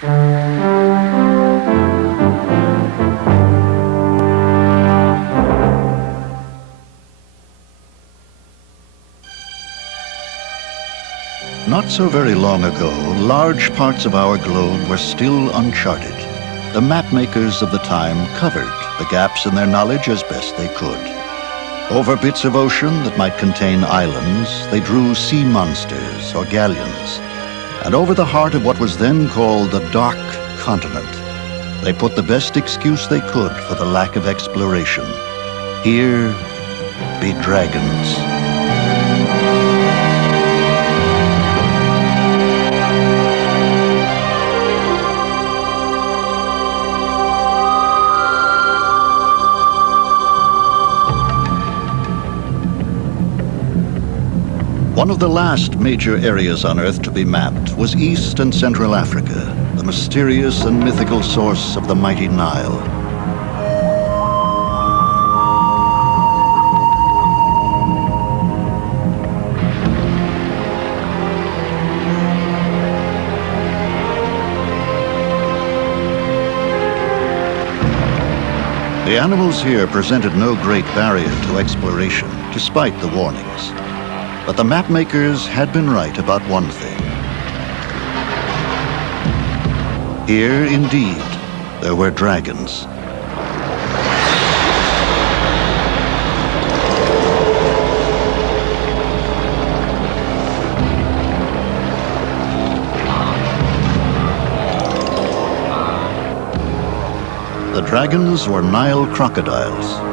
Not so very long ago, large parts of our globe were still uncharted. The mapmakers of the time covered the gaps in their knowledge as best they could. Over bits of ocean that might contain islands, they drew sea monsters or galleons. And over the heart of what was then called the Dark Continent, they put the best excuse they could for the lack of exploration. Here be dragons. One of the last major areas on Earth to be mapped was East and Central Africa, the mysterious and mythical source of the mighty Nile. The animals here presented no great barrier to exploration, despite the warnings. But the mapmakers had been right about one thing. Here, indeed, there were dragons. The dragons were Nile crocodiles.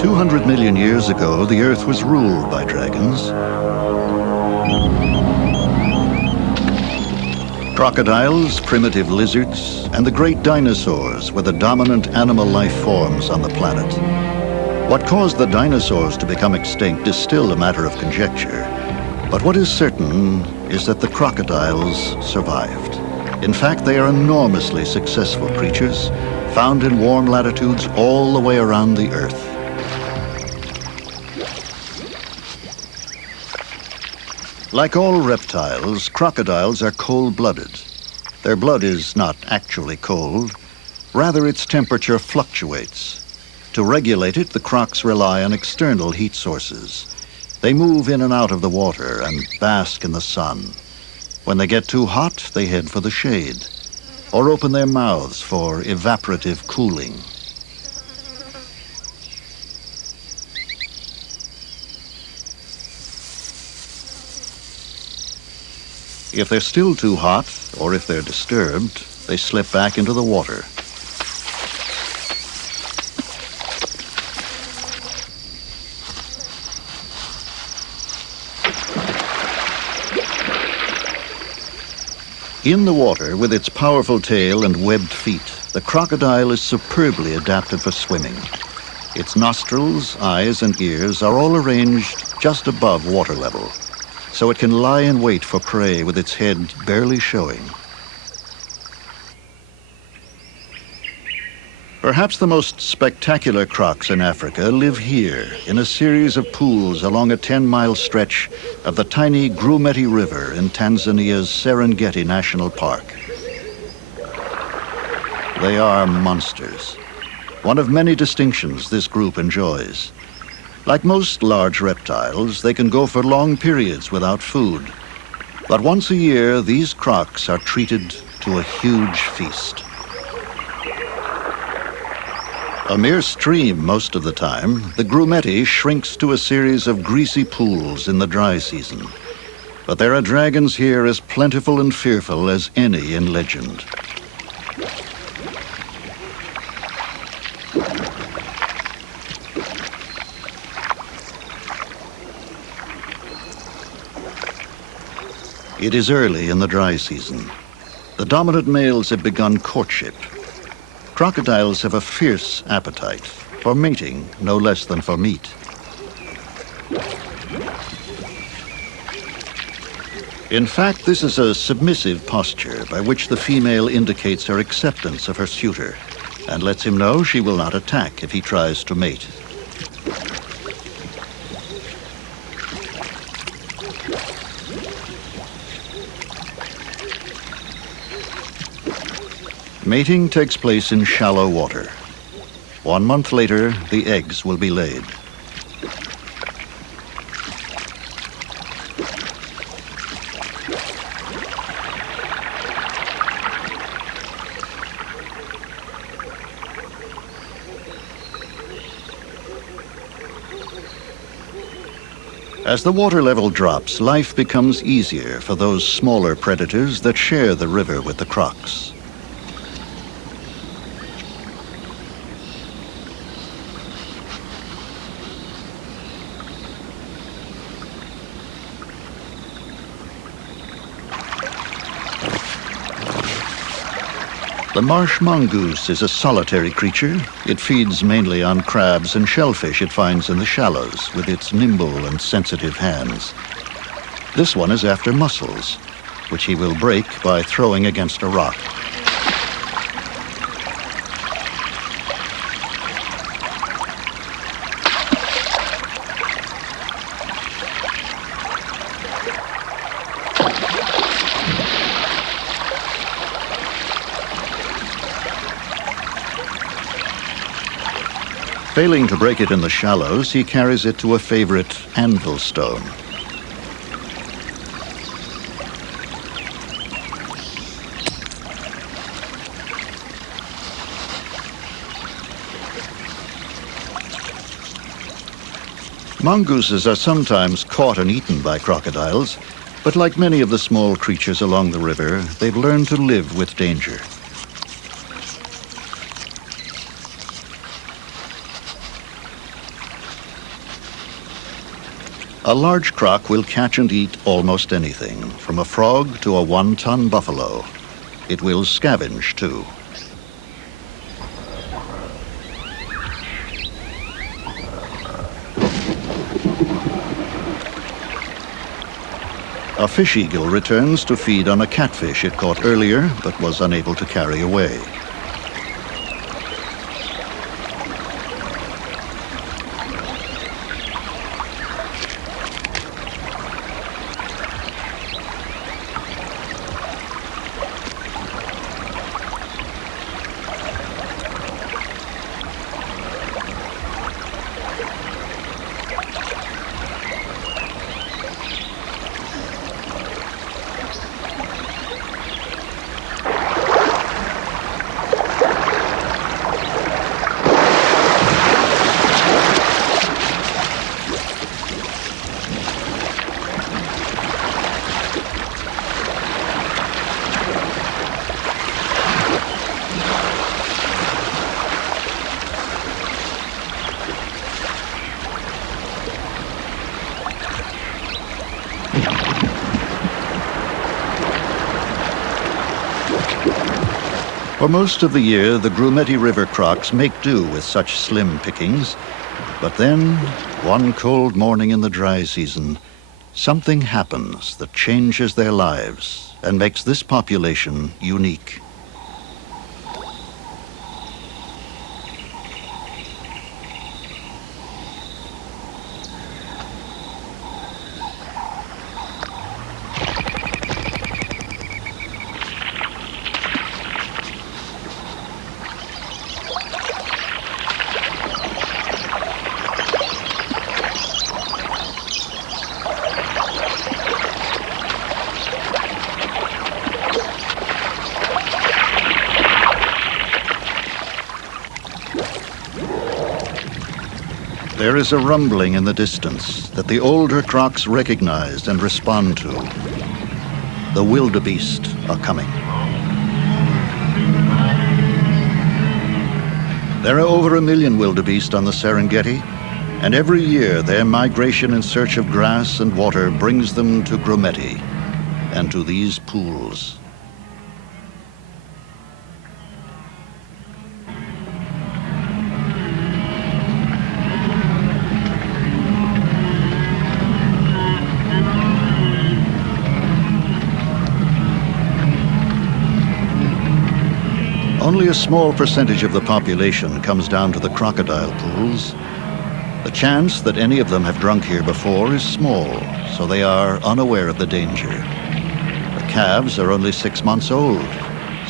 200 million years ago, the Earth was ruled by dragons. Crocodiles, primitive lizards, and the great dinosaurs were the dominant animal life forms on the planet. What caused the dinosaurs to become extinct is still a matter of conjecture. But what is certain is that the crocodiles survived. In fact, they are enormously successful creatures, found in warm latitudes all the way around the Earth. Like all reptiles, crocodiles are cold-blooded. Their blood is not actually cold. Rather, its temperature fluctuates. To regulate it, the crocs rely on external heat sources. They move in and out of the water and bask in the sun. When they get too hot, they head for the shade, or open their mouths for evaporative cooling. If they're still too hot, or if they're disturbed, they slip back into the water. In the water, with its powerful tail and webbed feet, the crocodile is superbly adapted for swimming. Its nostrils, eyes, and ears are all arranged just above water level, so it can lie in wait for prey with its head barely showing. Perhaps the most spectacular crocs in Africa live here in a series of pools along a 10-mile stretch of the tiny Grumeti River in Tanzania's Serengeti National Park. They are monsters, one of many distinctions this group enjoys. Like most large reptiles, they can go for long periods without food. But once a year, these crocs are treated to a huge feast. A mere stream most of the time, the Grumeti shrinks to a series of greasy pools in the dry season. But there are dragons here as plentiful and fearful as any in legend. It is early in the dry season. The dominant males have begun courtship. Crocodiles have a fierce appetite for mating, no less than for meat. In fact, this is a submissive posture by which the female indicates her acceptance of her suitor and lets him know she will not attack if he tries to mate. Mating takes place in shallow water. 1 month later, the eggs will be laid. As the water level drops, life becomes easier for those smaller predators that share the river with the crocs. The marsh mongoose is a solitary creature. It feeds mainly on crabs and shellfish it finds in the shallows with its nimble and sensitive hands. This one is after mussels, which he will break by throwing against a rock. Failing to break it in the shallows, he carries it to a favorite anvil stone. Mongooses are sometimes caught and eaten by crocodiles, but like many of the small creatures along the river, they've learned to live with danger. A large croc will catch and eat almost anything, from a frog to a 1-ton buffalo. It will scavenge, too. A fish eagle returns to feed on a catfish it caught earlier, but was unable to carry away. For most of the year, the Grumeti River crocs make do with such slim pickings. But then, one cold morning in the dry season, something happens that changes their lives and makes this population unique. There is a rumbling in the distance that the older crocs recognize and respond to. The wildebeest are coming. There are over 1 million wildebeest on the Serengeti, and every year their migration in search of grass and water brings them to Grumeti and to these pools. Only a small percentage of the population comes down to the crocodile pools. The chance that any of them have drunk here before is small, so they are unaware of the danger. The calves are only 6 months old,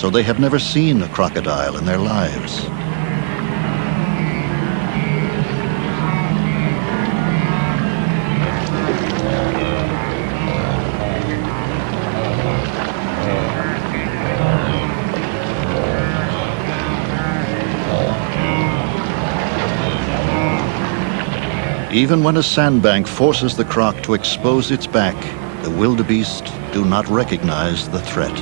so they have never seen a crocodile in their lives. Even when a sandbank forces the croc to expose its back, the wildebeest do not recognize the threat.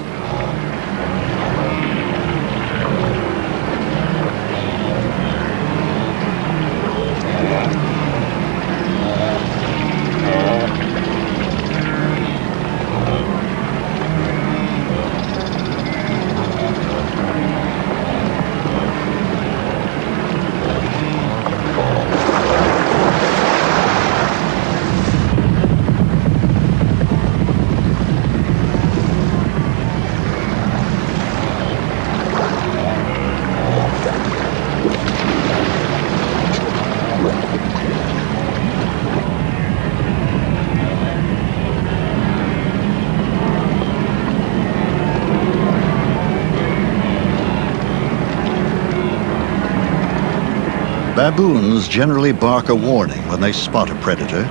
Baboons generally bark a warning when they spot a predator,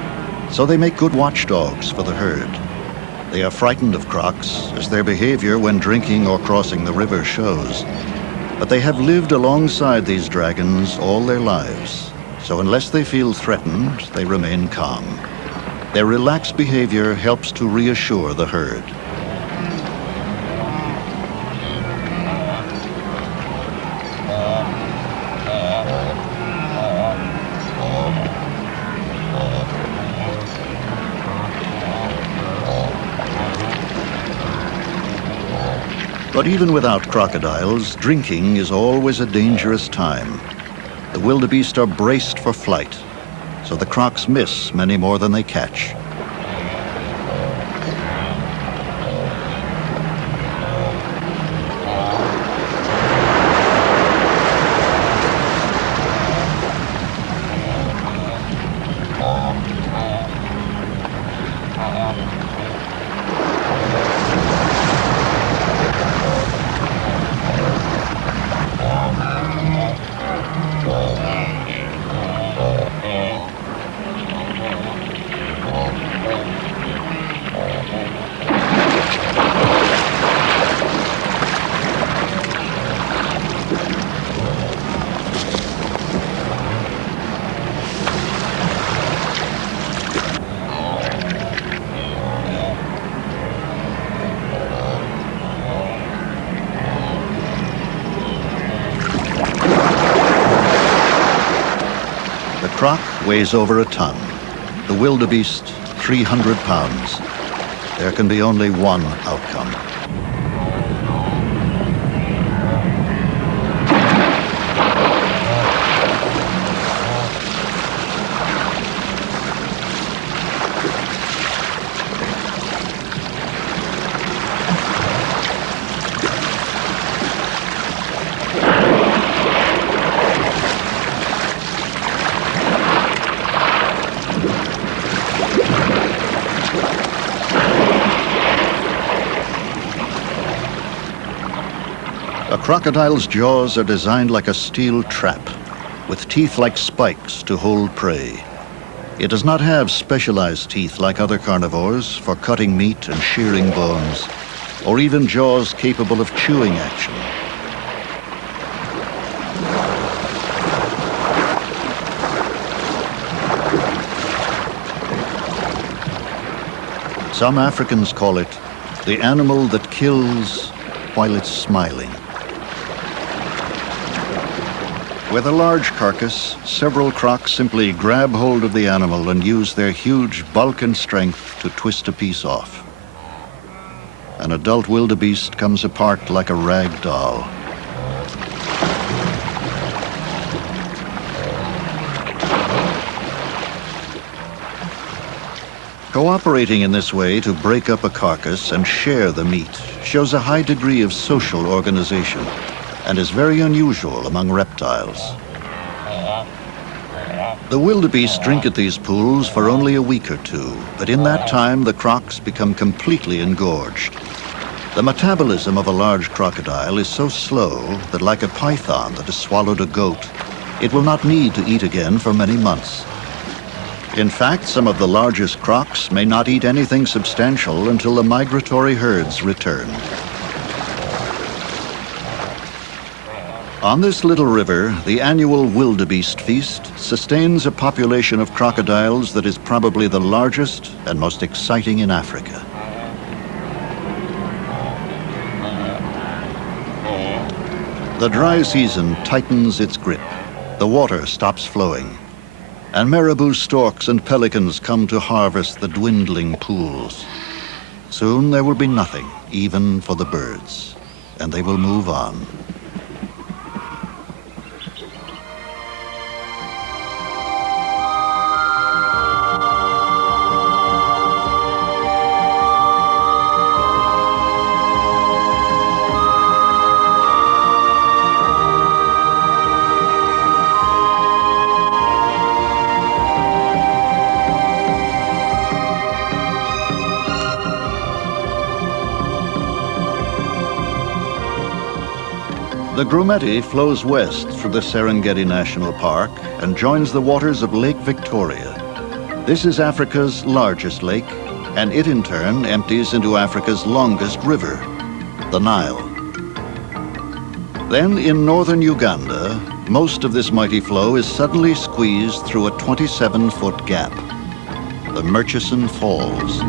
so they make good watchdogs for the herd. They are frightened of crocs, as their behavior when drinking or crossing the river shows. But they have lived alongside these dragons all their lives, so unless they feel threatened, they remain calm. Their relaxed behavior helps to reassure the herd. But even without crocodiles, drinking is always a dangerous time. The wildebeest are braced for flight, so the crocs miss many more than they catch. The croc weighs over a ton. The wildebeest, 300 pounds. There can be only one outcome. A crocodile's jaws are designed like a steel trap, with teeth like spikes to hold prey. It does not have specialized teeth like other carnivores for cutting meat and shearing bones, or even jaws capable of chewing action. Some Africans call it the animal that kills while it's smiling. With a large carcass, several crocs simply grab hold of the animal and use their huge bulk and strength to twist a piece off. An adult wildebeest comes apart like a rag doll. Cooperating in this way to break up a carcass and share the meat shows a high degree of social organization and is very unusual among reptiles. The wildebeest drink at these pools for only a week or two, but in that time the crocs become completely engorged. The metabolism of a large crocodile is so slow that, like a python that has swallowed a goat, it will not need to eat again for many months. In fact, some of the largest crocs may not eat anything substantial until the migratory herds return. On this little river, the annual wildebeest feast sustains a population of crocodiles that is probably the largest and most exciting in Africa. The dry season tightens its grip. The water stops flowing. And marabou storks and pelicans come to harvest the dwindling pools. Soon there will be nothing, even for the birds, and they will move on. The Grumeti flows west through the Serengeti National Park and joins the waters of Lake Victoria. This is Africa's largest lake, and it in turn empties into Africa's longest river, the Nile. Then in northern Uganda, most of this mighty flow is suddenly squeezed through a 27-foot gap, the Murchison Falls.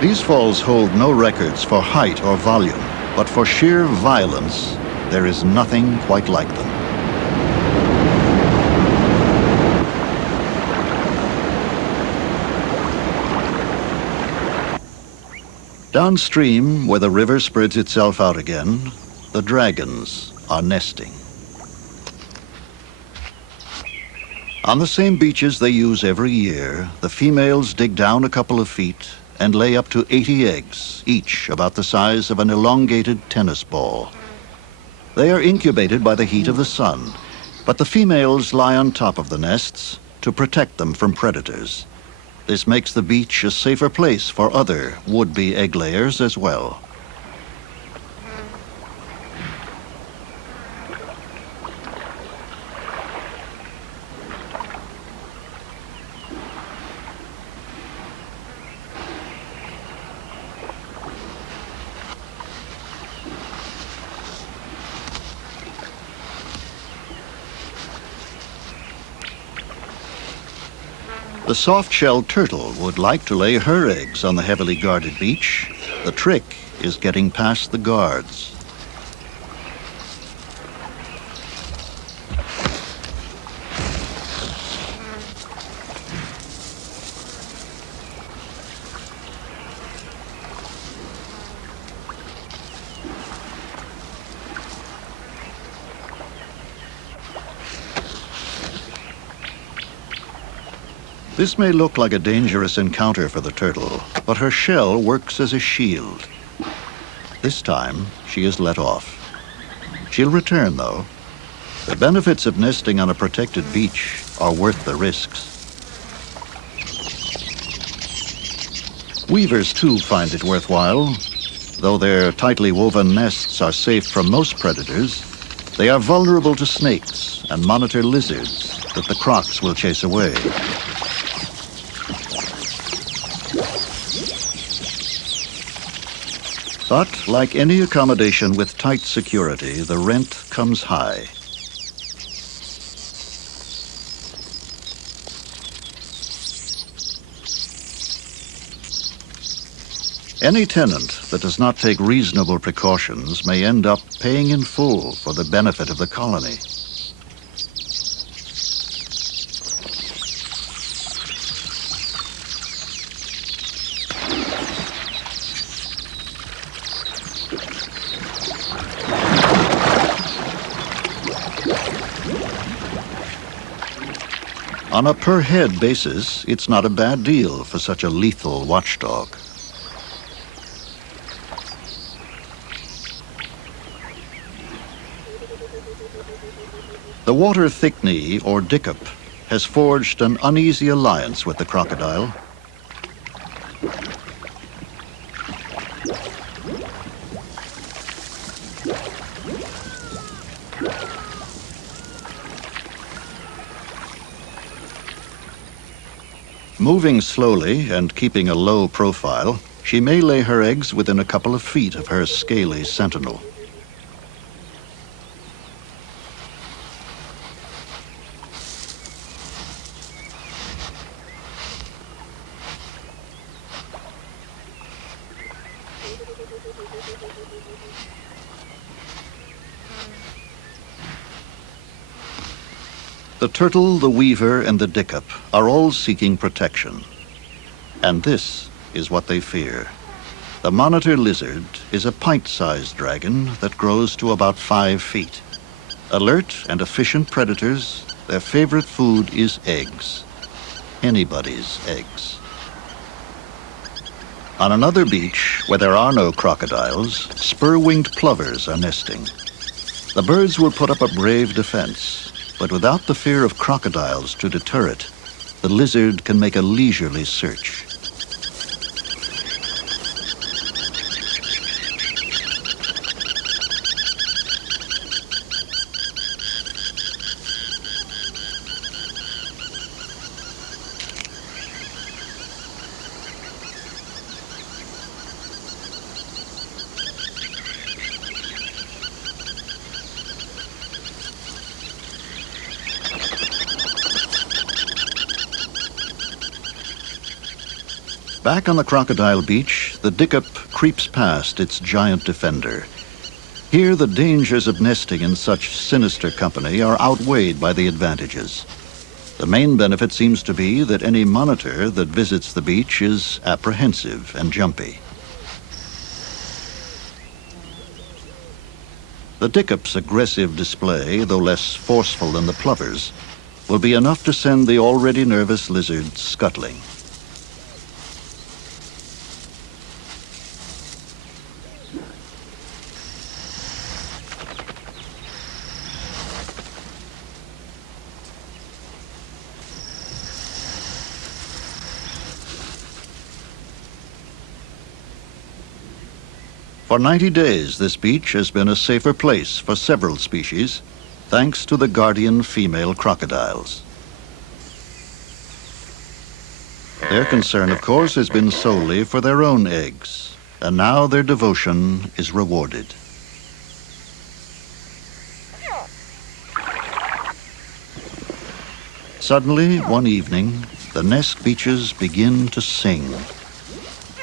These falls hold no records for height or volume, but for sheer violence, there is nothing quite like them. Downstream, where the river spreads itself out again, the dragons are nesting. On the same beaches they use every year, the females dig down a couple of feet and lay up to 80 eggs, each about the size of an elongated tennis ball. They are incubated by the heat of the sun, but the females lie on top of the nests to protect them from predators. This makes the beach a safer place for other would-be egg layers as well. The soft-shelled turtle would like to lay her eggs on the heavily guarded beach. The trick is getting past the guards. This may look like a dangerous encounter for the turtle, but her shell works as a shield. This time, she is let off. She'll return, though. The benefits of nesting on a protected beach are worth the risks. Weavers, too, find it worthwhile. Though their tightly woven nests are safe from most predators, they are vulnerable to snakes and monitor lizards that the crocs will chase away. But, like any accommodation with tight security, the rent comes high. Any tenant that does not take reasonable precautions may end up paying in full for the benefit of the colony. On a per-head basis, it's not a bad deal for such a lethal watchdog. The water thickney, or dickup, has forged an uneasy alliance with the crocodile. Moving slowly and keeping a low profile, she may lay her eggs within a couple of feet of her scaly sentinel. The turtle, the weaver, and the dickup are all seeking protection. And this is what they fear. The monitor lizard is a pint-sized dragon that grows to about 5 feet. Alert and efficient predators, their favorite food is eggs. Anybody's eggs. On another beach, where there are no crocodiles, spur-winged plovers are nesting. The birds will put up a brave defense, but without the fear of crocodiles to deter it, the lizard can make a leisurely search. Back on the Crocodile Beach, the dickup creeps past its giant defender. Here, the dangers of nesting in such sinister company are outweighed by the advantages. The main benefit seems to be that any monitor that visits the beach is apprehensive and jumpy. The dickup's aggressive display, though less forceful than the plover's, will be enough to send the already nervous lizard scuttling. For 90 days, this beach has been a safer place for several species, thanks to the guardian female crocodiles. Their concern, of course, has been solely for their own eggs, and now their devotion is rewarded. Suddenly, one evening, the nest beaches begin to sing.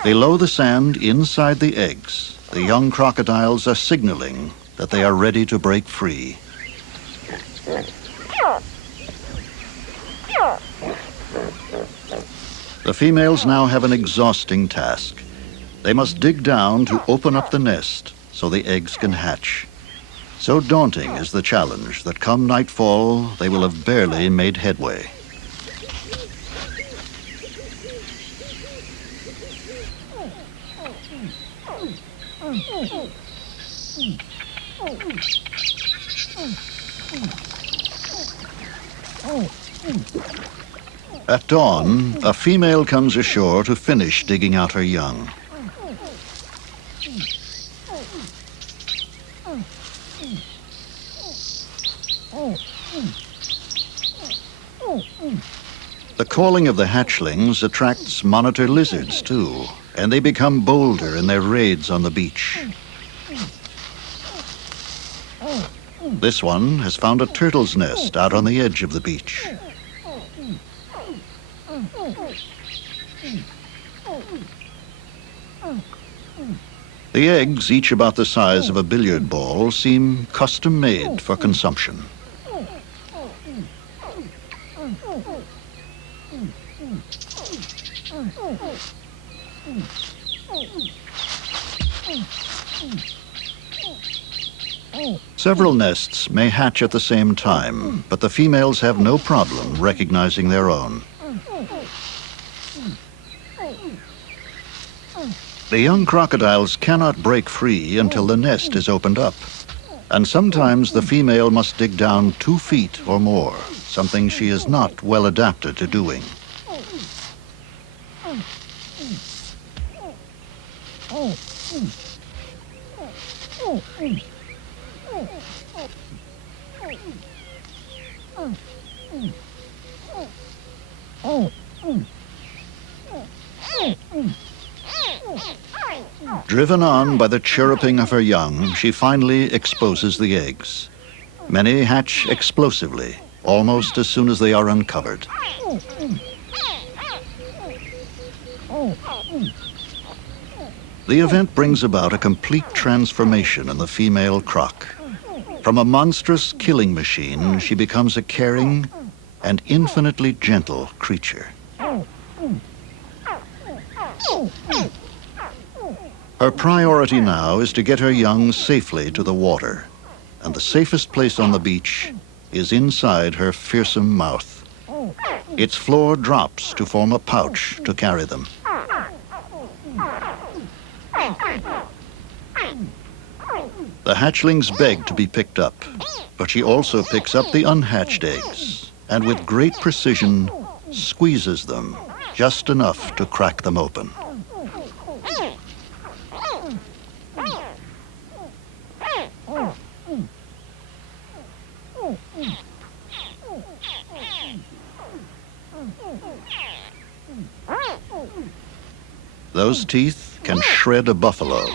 Below the sand, inside the eggs, the young crocodiles are signaling that they are ready to break free. The females now have an exhausting task. They must dig down to open up the nest so the eggs can hatch. So daunting is the challenge that come nightfall, they will have barely made headway. At dawn, a female comes ashore to finish digging out her young. The calling of the hatchlings attracts monitor lizards too, and they become bolder in their raids on the beach. This one has found a turtle's nest out on the edge of the beach. The eggs, each about the size of a billiard ball, seem custom-made for consumption. Several nests may hatch at the same time, but the females have no problem recognizing their own. The young crocodiles cannot break free until the nest is opened up. And sometimes the female must dig down 2 feet or more, something she is not well adapted to doing. Driven on by the chirruping of her young, she finally exposes the eggs. Many hatch explosively, almost as soon as they are uncovered. The event brings about a complete transformation in the female croc. From a monstrous killing machine, she becomes a caring and infinitely gentle creature. Her priority now is to get her young safely to the water, and the safest place on the beach is inside her fearsome mouth. Its floor drops to form a pouch to carry them. The hatchlings beg to be picked up, but she also picks up the unhatched eggs, and with great precision squeezes them just enough to crack them open. Those teeth can shred a buffalo,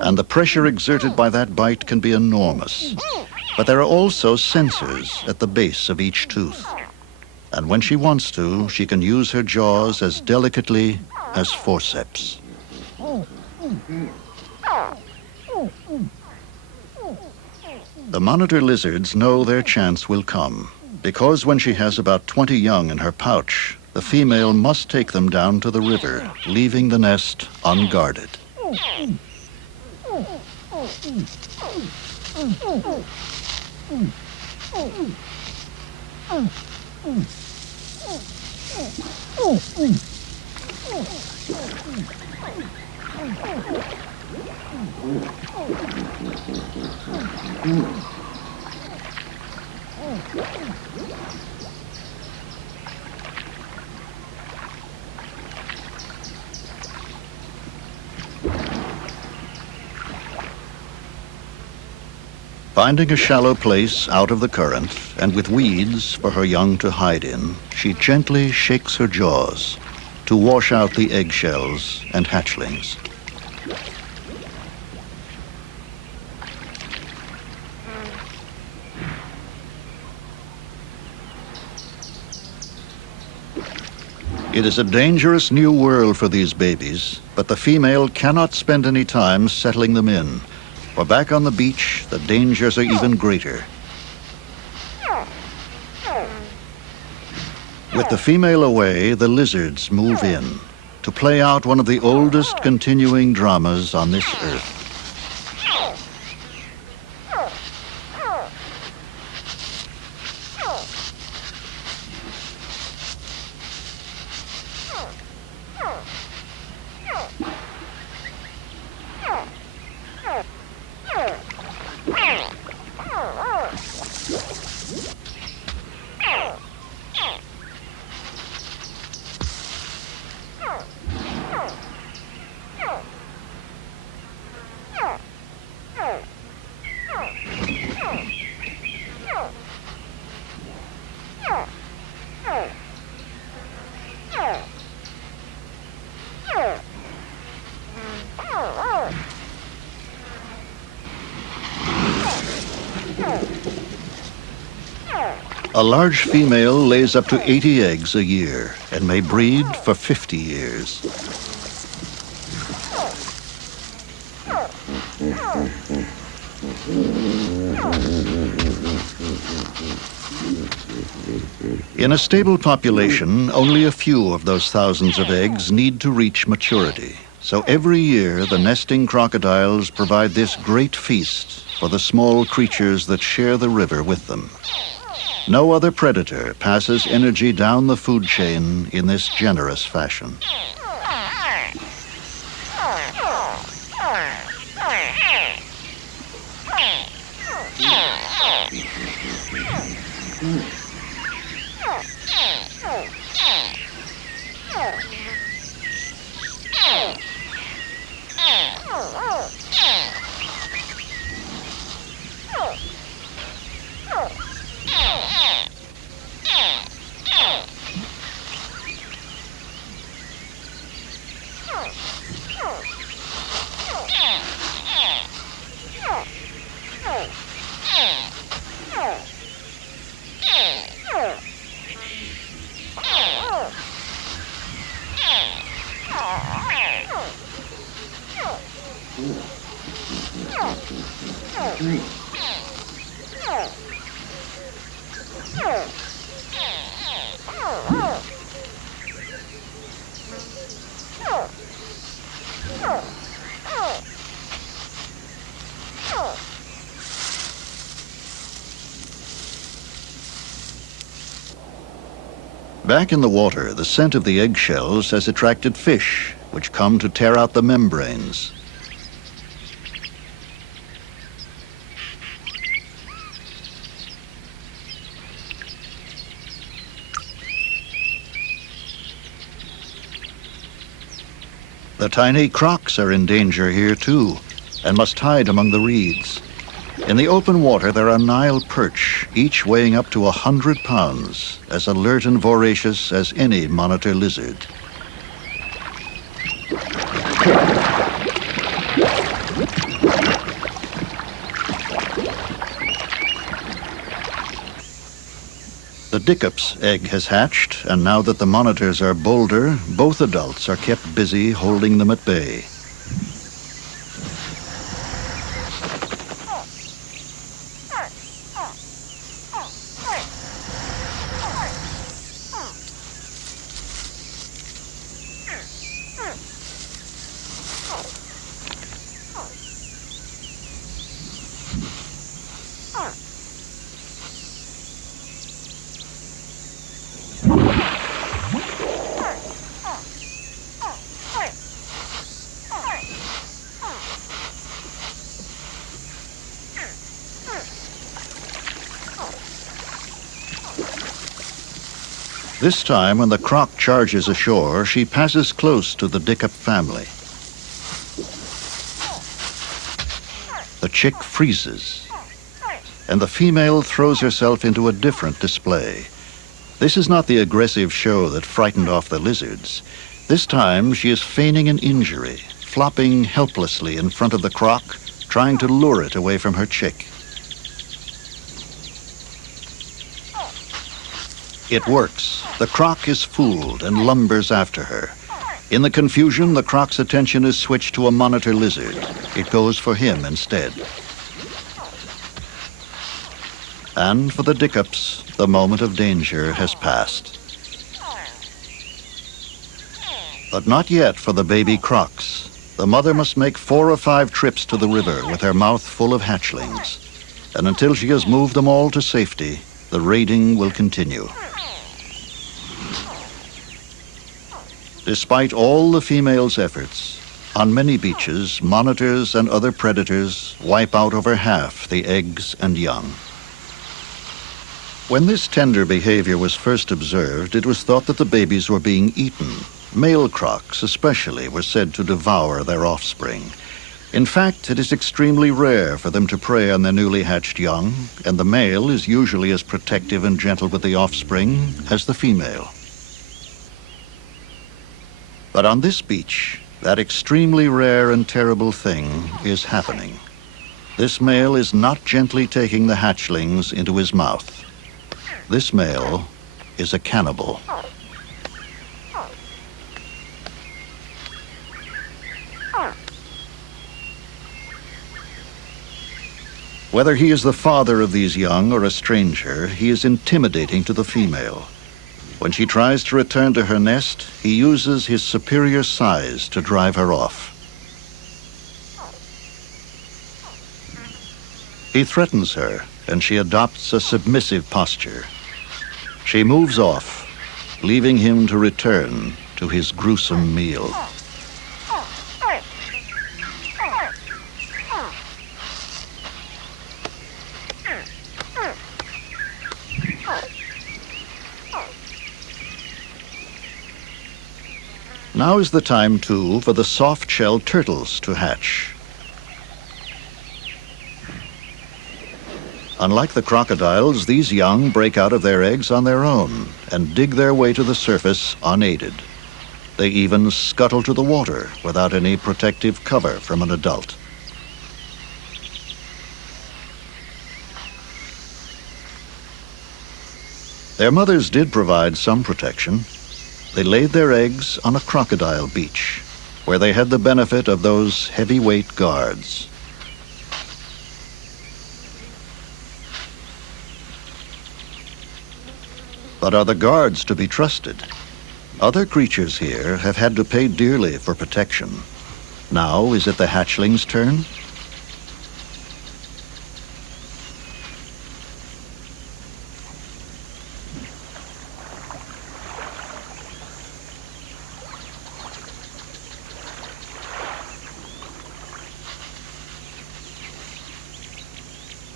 and the pressure exerted by that bite can be enormous. But there are also sensors at the base of each tooth. And when she wants to, she can use her jaws as delicately as forceps. The monitor lizards know their chance will come, because when she has about 20 young in her pouch, the female must take them down to the river, leaving the nest unguarded. Finding a shallow place out of the current, and with weeds for her young to hide in, she gently shakes her jaws to wash out the eggshells and hatchlings. It is a dangerous new world for these babies, but the female cannot spend any time settling them in. For back on the beach, the dangers are even greater. With the female away, the lizards move in to play out one of the oldest continuing dramas on this earth. A large female lays up to 80 eggs a year and may breed for 50 years. In a stable population, only a few of those thousands of eggs need to reach maturity. So every year, the nesting crocodiles provide this great feast for the small creatures that share the river with them. No other predator passes energy down the food chain in this generous fashion. Back in the water, the scent of the eggshells has attracted fish, which come to tear out the membranes. The tiny crocs are in danger here too, and must hide among the reeds. In the open water, there are Nile perch, each weighing up to 100 pounds, as alert and voracious as any monitor lizard. The Dickop's egg has hatched, and now that the monitors are bolder, both adults are kept busy holding them at bay. This time, when the croc charges ashore, she passes close to the Dickop family. The chick freezes, and the female throws herself into a different display. This is not the aggressive show that frightened off the lizards. This time, she is feigning an injury, flopping helplessly in front of the croc, trying to lure it away from her chick. It works. The croc is fooled and lumbers after her. In the confusion, the croc's attention is switched to a monitor lizard. It goes for him instead. And for the Dickops, the moment of danger has passed. But not yet for the baby crocs. The mother must make 4 or 5 trips to the river with her mouth full of hatchlings. And until she has moved them all to safety, the raiding will continue. Despite all the female's efforts, on many beaches, monitors and other predators wipe out over half the eggs and young. When this tender behavior was first observed, it was thought that the babies were being eaten. Male crocs, especially, were said to devour their offspring. In fact, it is extremely rare for them to prey on their newly hatched young, and the male is usually as protective and gentle with the offspring as the female. But on this beach, that extremely rare and terrible thing is happening. This male is not gently taking the hatchlings into his mouth. This male is a cannibal. Whether he is the father of these young or a stranger, he is intimidating to the female. When she tries to return to her nest, he uses his superior size to drive her off. He threatens her, and she adopts a submissive posture. She moves off, leaving him to return to his gruesome meal. Now is the time, too, for the soft-shelled turtles to hatch. Unlike the crocodiles, these young break out of their eggs on their own and dig their way to the surface unaided. They even scuttle to the water without any protective cover from an adult. Their mothers did provide some protection. They laid their eggs on a crocodile beach, where they had the benefit of those heavyweight guards. But are the guards to be trusted? Other creatures here have had to pay dearly for protection. Now, is it the hatchlings' turn?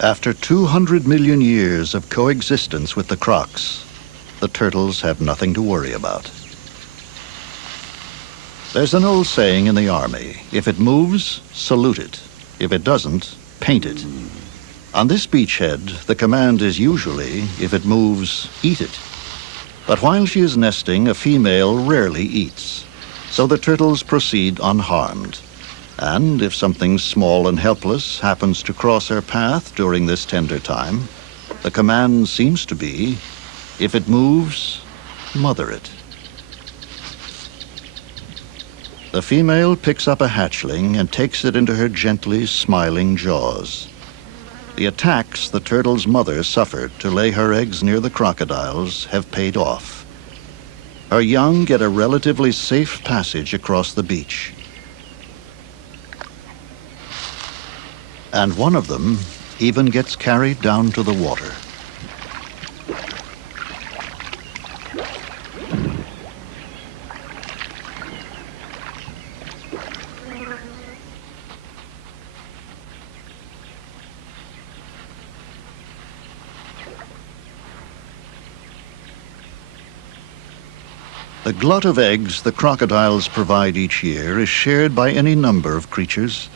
After 200 million years of coexistence with the crocs, the turtles have nothing to worry about. There's an old saying in the army, if it moves, salute it. If it doesn't, paint it. On this beachhead, the command is usually, if it moves, eat it. But while she is nesting, a female rarely eats. So the turtles proceed unharmed. And if something small and helpless happens to cross her path during this tender time, the command seems to be, if it moves, mother it. The female picks up a hatchling and takes it into her gently smiling jaws. The attacks the turtle's mother suffered to lay her eggs near the crocodiles have paid off. Her young get a relatively safe passage across the beach. And one of them even gets carried down to the water. The glut of eggs the crocodiles provide each year is shared by any number of creatures.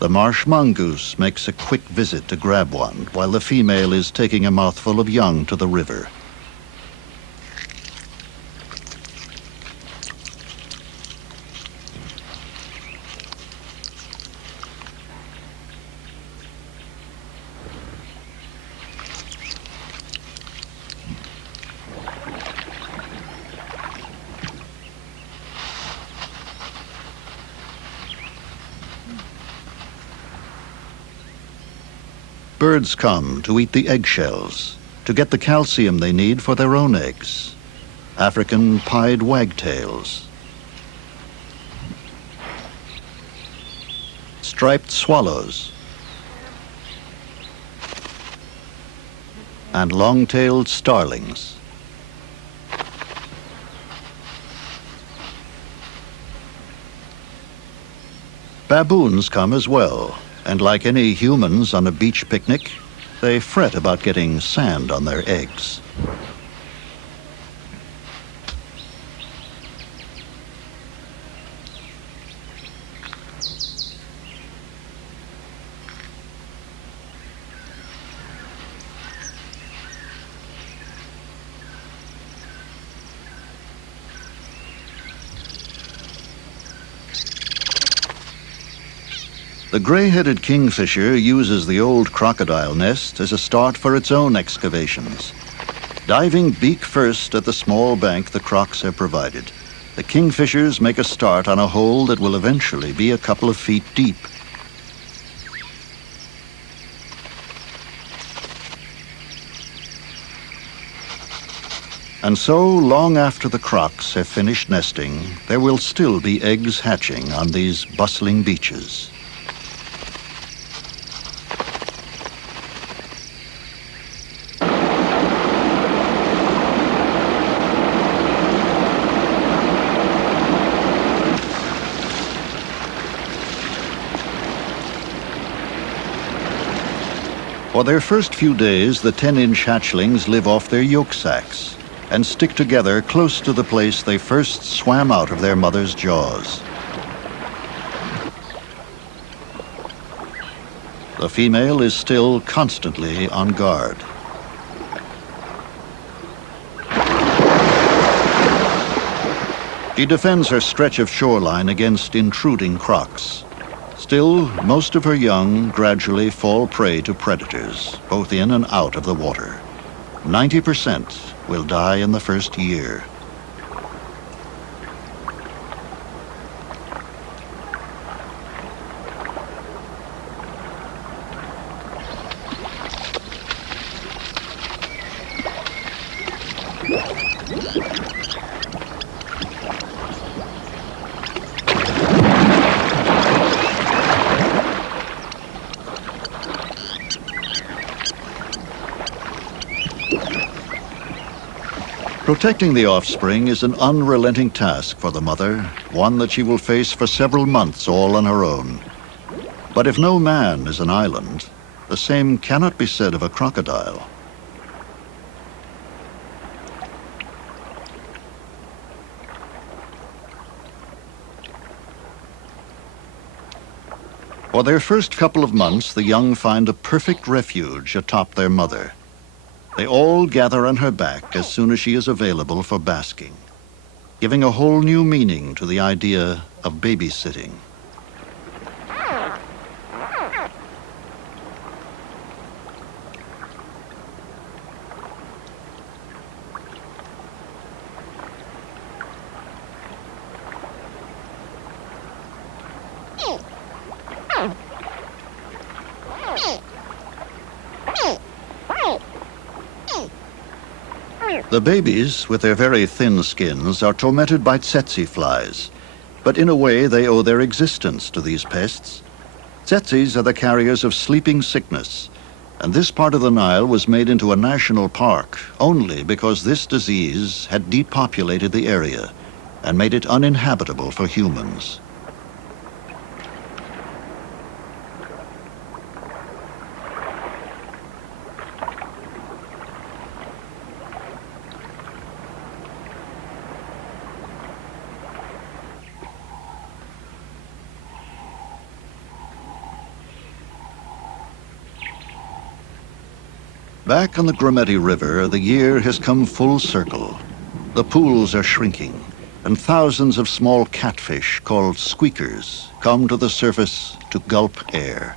The marsh mongoose makes a quick visit to grab one, while the female is taking a mouthful of young to the river. Birds come to eat the eggshells, to get the calcium they need for their own eggs. African pied wagtails, striped swallows, and long-tailed starlings. Baboons come as well. And like any humans on a beach picnic, they fret about getting sand on their eggs. The gray-headed kingfisher uses the old crocodile nest as a start for its own excavations. Diving beak first at the small bank the crocs have provided, the kingfishers make a start on a hole that will eventually be a couple of feet deep. And so, long after the crocs have finished nesting, there will still be eggs hatching on these bustling beaches. For their first few days, the 10-inch hatchlings live off their yolk sacs. and stick together close to the place they first swam out of their mother's jaws. The female is still constantly on guard. She defends her stretch of shoreline against intruding crocs. Still, most of her young gradually fall prey to predators, both in and out of the water. 90% will die in the first year. Protecting the offspring is an unrelenting task for the mother, one that she will face for several months all on her own. But if no man is an island, the same cannot be said of a crocodile. For their first couple of months, the young find a perfect refuge atop their mother. They all gather on her back as soon as she is available for basking, giving a whole new meaning to the idea of babysitting. The babies, with their very thin skins, are tormented by tsetse flies, but in a way they owe their existence to these pests. Tsetses are the carriers of sleeping sickness, and this part of the Nile was made into a national park only because this disease had depopulated the area and made it uninhabitable for humans. Back on the Grumeti River, the year has come full circle. The pools are shrinking, and thousands of small catfish, called squeakers, come to the surface to gulp air.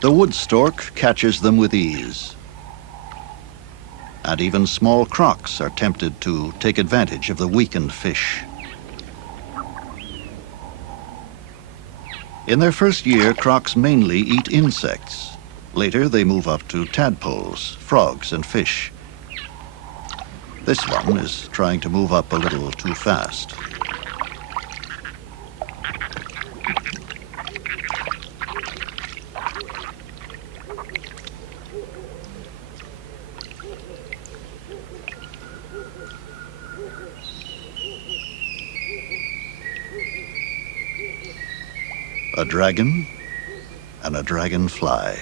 The wood stork catches them with ease. And even small crocs are tempted to take advantage of the weakened fish. In their first year, crocs mainly eat insects. Later, they move up to tadpoles, frogs, and fish. This one is trying to move up a little too fast. A dragon and a dragonfly.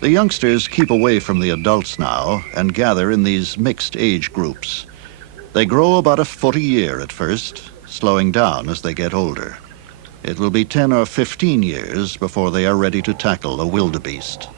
The youngsters keep away from the adults now and gather in these mixed age groups. They grow about a foot a year at first, slowing down as they get older. It will be 10 or 15 years before they are ready to tackle a wildebeest.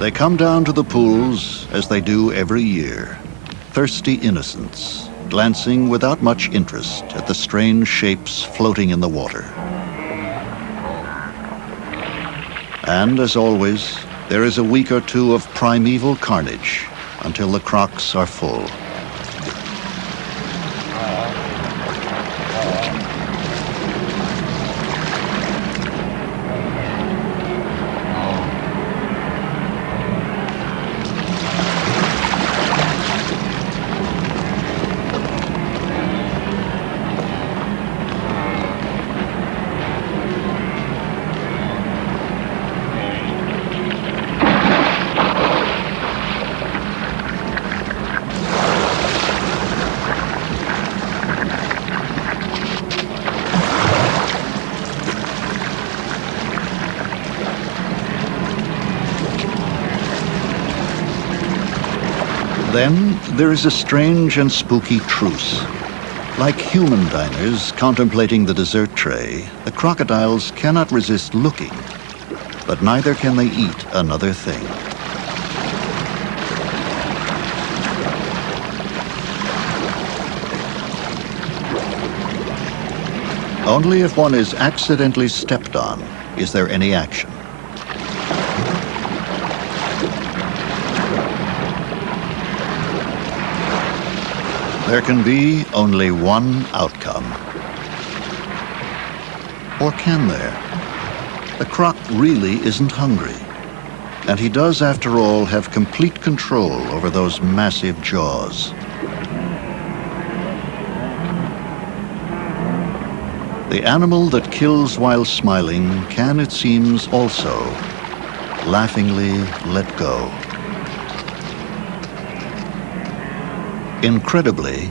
They come down to the pools as they do every year, thirsty innocents, glancing without much interest at the strange shapes floating in the water. And as always, there is a week or two of primeval carnage until the crocs are full. Then there is a strange and spooky truce. Like human diners contemplating the dessert tray, the crocodiles cannot resist looking, but neither can they eat another thing. Only if one is accidentally stepped on is there any action. There can be only one outcome. Or can there? The croc really isn't hungry. And he does, after all, have complete control over those massive jaws. The animal that kills while smiling can, it seems, also laughingly let go. Incredibly,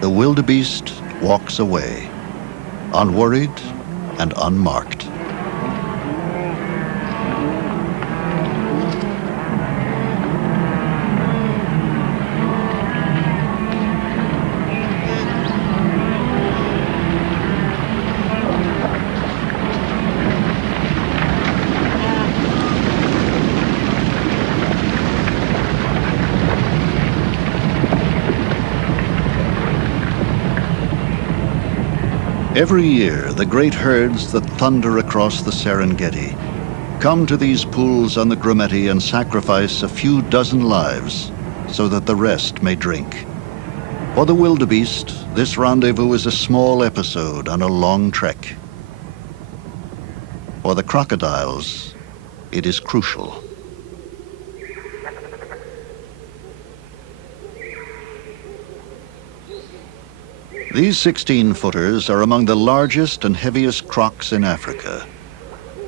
the wildebeest walks away, unworried and unmarked. Every year, the great herds that thunder across the Serengeti come to these pools on the Grumeti and sacrifice a few dozen lives so that the rest may drink. For the wildebeest, this rendezvous is a small episode on a long trek. For the crocodiles, it is crucial. These 16-footers are among the largest and heaviest crocs in Africa.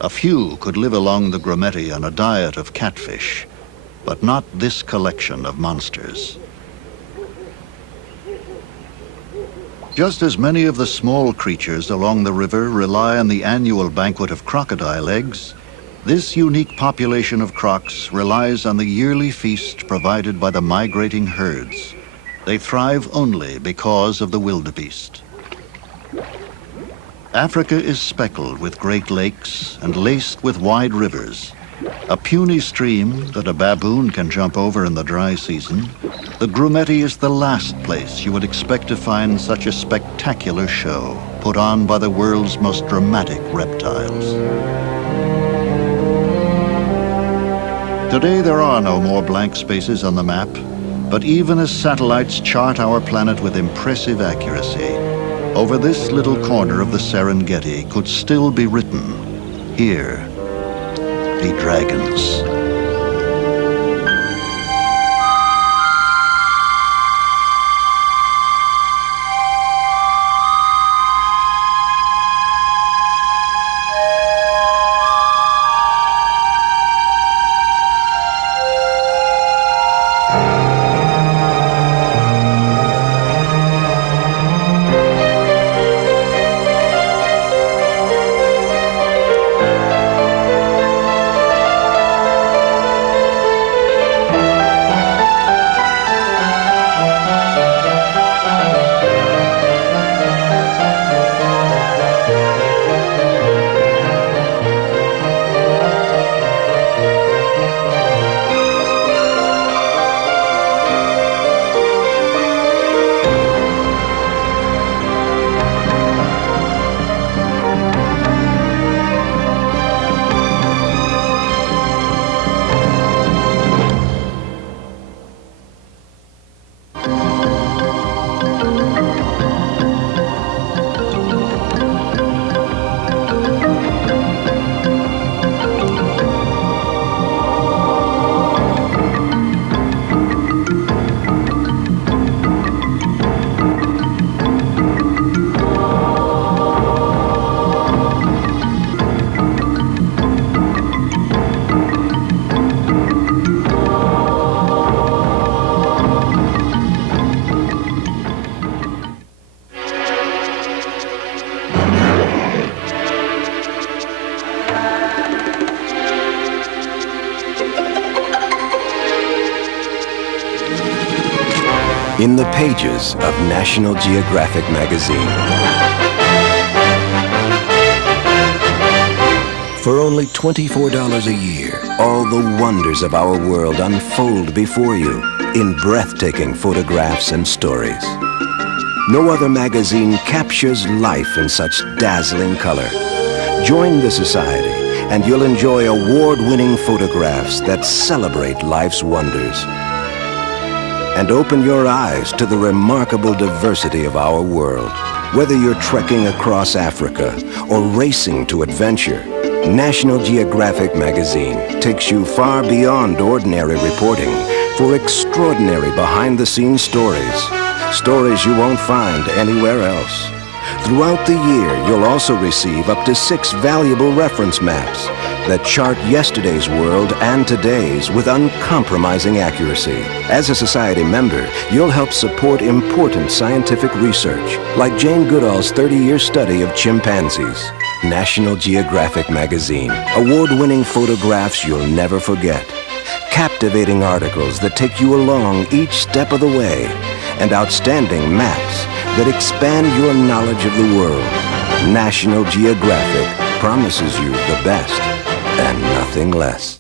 A few could live along the Grumeti on a diet of catfish, but not this collection of monsters. Just as many of the small creatures along the river rely on the annual banquet of crocodile eggs, this unique population of crocs relies on the yearly feast provided by the migrating herds. They thrive only because of the wildebeest. Africa is speckled with great lakes and laced with wide rivers. A puny stream that a baboon can jump over in the dry season, the Grumeti is the last place you would expect to find such a spectacular show put on by the world's most dramatic reptiles. Today there are no more blank spaces on the map. But even as satellites chart our planet with impressive accuracy, over this little corner of the Serengeti could still be written, here be dragons. in the pages of National Geographic magazine. For only $24 a year, all the wonders of our world unfold before you in breathtaking photographs and stories. No other magazine captures life in such dazzling color. Join the society and you'll enjoy award-winning photographs that celebrate life's wonders. And open your eyes to the remarkable diversity of our world. Whether you're trekking across Africa or racing to adventure, National Geographic magazine takes you far beyond ordinary reporting for extraordinary behind-the-scenes stories. Stories you won't find anywhere else. Throughout the year, you'll also receive up to 6 valuable reference maps that chart yesterday's world and today's with uncompromising accuracy. As a Society member, you'll help support important scientific research, like Jane Goodall's 30-year study of chimpanzees. National Geographic magazine, award-winning photographs you'll never forget, captivating articles that take you along each step of the way, and outstanding maps that expand your knowledge of the world. National Geographic promises you the best and nothing less.